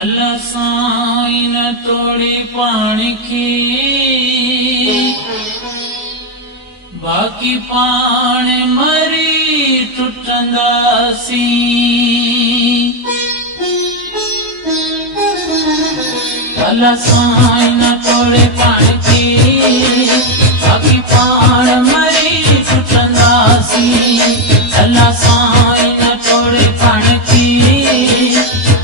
अल्लाह साईं न तोड़ी पानी की बाकी पाण मरी टुटंदासी। अल्लाह साईं न तोड़े पानी की बाकी पाण मरी टुटंदासी। अल्लाह साईं न तोड़े पानी की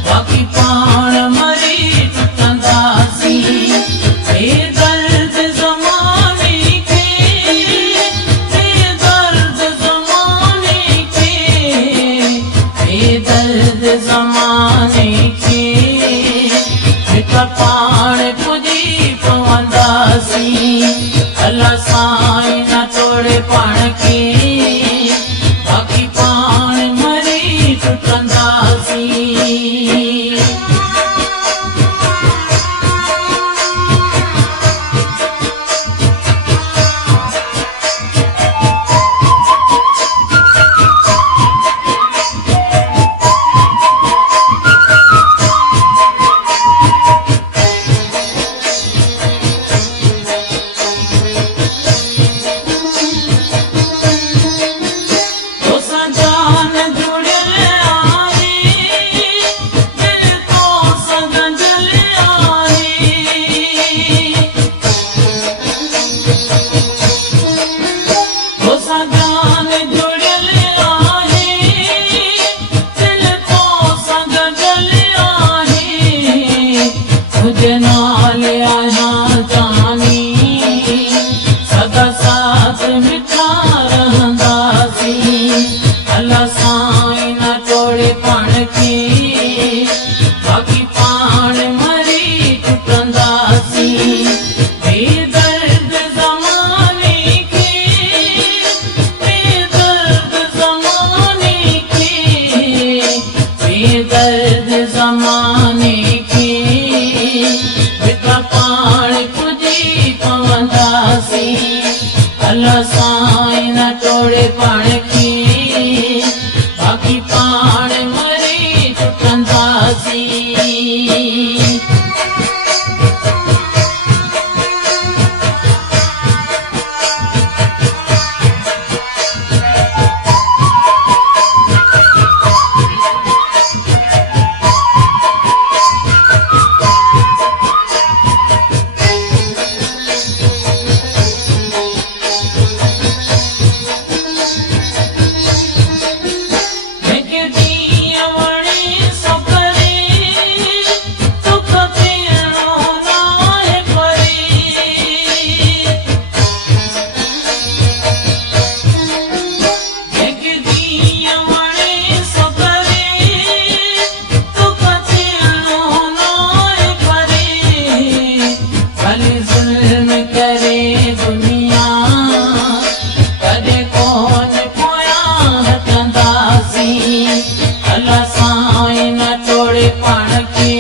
बाकी पाण मरी टुटंदासी। बेदर्द ज़माने के बेदर्द ज़माने के बेदर्द ज़माने के हिक पाण पुॼी पवंदासी। अल्लाह साईं न तोड़े पाण खे बाक़ी पाण मरी टुटंदासी। अल्लाह साईं न तोड़े पाण खे बाक़ी पाण मरी टुटंदासी। बेदर्द ज़माने के बेदर्द ज़माने के बेदर्द ज़माने के हिक पाण पुॼी पवंदासी। अल्लाह साईं न तोड़े पाण खे बाक़ी पाण मरी टुटंदासी। अल्लाह साईं न तोड़े पाण खे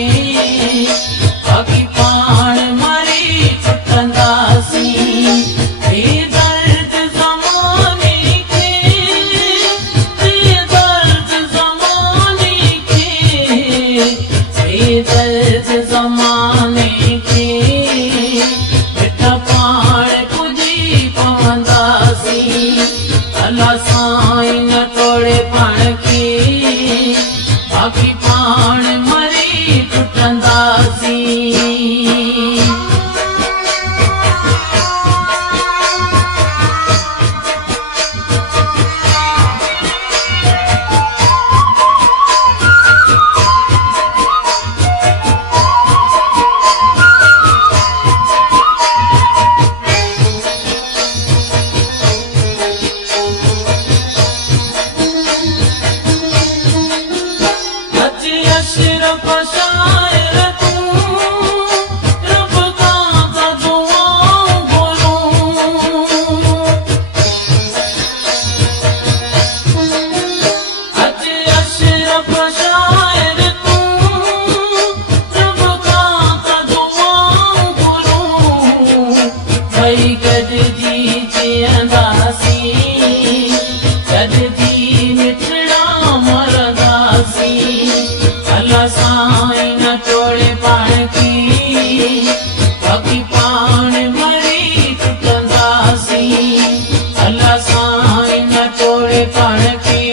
बाक़ी पाण मरी टुटंदासी। बेदर्द ज़माने के बेदर्द ज़माने के बेदर्द ज़माने के हिक पाण पुॼी पवंदासी। अल्लाह साईं न तोड़े पाण खे बाक़ी पाण मरी टुटंदासी। तोड़े पाण खे बाक़ी पाण मरी टुटंदासीं। अल्लाह साईं न तोड़े पाण खे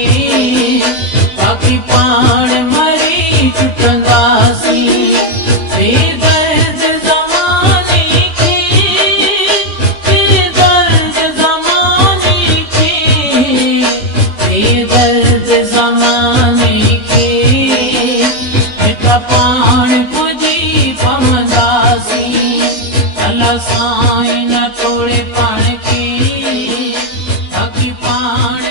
बाक़ी पाण मरी टुटंदासीं। बेदर्द ज़माने खे बेदर्द ज़माने खे बेदर्द ज़माने खे हिकु पाण पुॼी पवंदासीं। अल्लाह साईं न तोड़े पाण खे बाक़ी पाण